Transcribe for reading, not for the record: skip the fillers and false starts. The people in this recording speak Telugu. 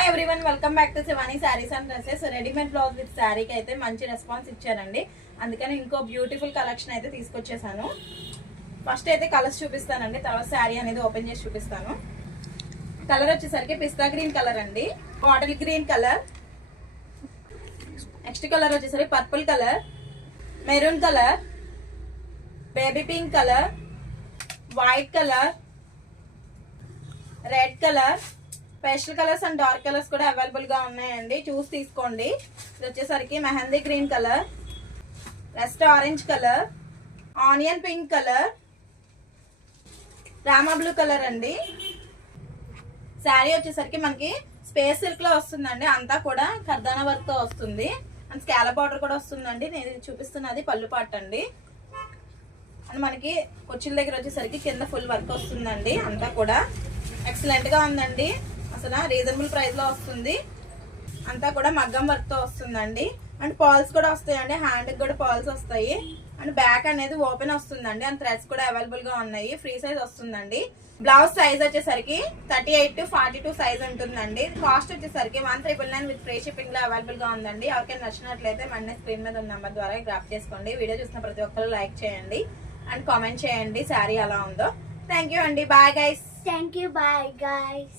Hi everyone, welcome back to Shivani saris and dresses. Readymade blouse with శారీకి అయితే మంచి రెస్పాన్స్ ఇచ్చారండి. అందుకని ఇంకో బ్యూటిఫుల్ కలెక్షన్ అయితే తీసుకొచ్చేసాను. ఫస్ట్ అయితే కలర్స్ చూపిస్తానండి, తర్వాత శారీ అనేది ఓపెన్ చేసి చూపిస్తాను. కలర్ వచ్చేసరికి పిస్తా గ్రీన్ కలర్ అండి, bottle green colour, next colour వచ్చేసరికి purple colour, maroon colour, baby pink colour, white colour, red colour, pastel colours and dark colours కూడా అవైలబుల్ గా ఉన్నాయండి, చూసి తీసుకోండి. ఇది వచ్చేసరికి mehndi green colour, rust orange colour, onion pink colour, Rama blue colour అండి. శారీ వచ్చేసరికి మనకి స్పేస్ సిల్క్ లో వస్తుందండి, అంతా కూడా కర్దానా వర్క్ తో వస్తుంది అండ్ స్కాలప్ బార్డర్ కూడా వస్తుందండి. నేను ఇది చూపిస్తున్నది పళ్ళు పార్ట్ అండి. అండ్ మనకి కుర్చీల దగ్గర వచ్చేసరికి కింద ఫుల్ వర్క్ వస్తుందండి, అంతా కూడా ఎక్సలెంట్ గా ఉందండి. అసలు రీజనబుల్ ప్రైస్ లో వస్తుంది, అంతా కూడా మగ్గం వర్క్ తో వస్తుందండి. అండ్ పాల్స్ కూడా వస్తాయండి, హ్యాండ్ కూడా పాల్స్ వస్తాయి. అండ్ బ్యాక్ అనేది ఓపెన్ వస్తుందండి, అండ్ థ్రెడ్స్ కూడా అవైలబుల్ గా ఉన్నాయి. ఫ్రీ సైజ్ వస్తుందండి. బ్లౌజ్ సైజ్ వచ్చేసరికి 38 to 42 సైజ్ ఉంటుందండి. కాస్ట్ వచ్చేసరికి 1399 విత్ ఫ్రీ షిప్పింగ్ లో అవైలబుల్ గా ఉందండి. ఎవరికైనా నచ్చినట్లయితే మన స్క్రీన్ మీద ఉన్న నెంబర్ ద్వారా గ్రాప్ చేసుకోండి. వీడియో చూసిన ప్రతి ఒక్కరు లైక్ చేయండి అండ్ కామెంట్ చేయండి శారీ ఎలా ఉందో. థ్యాంక్ యూ అండి, bye guys. Thank you, bye guys.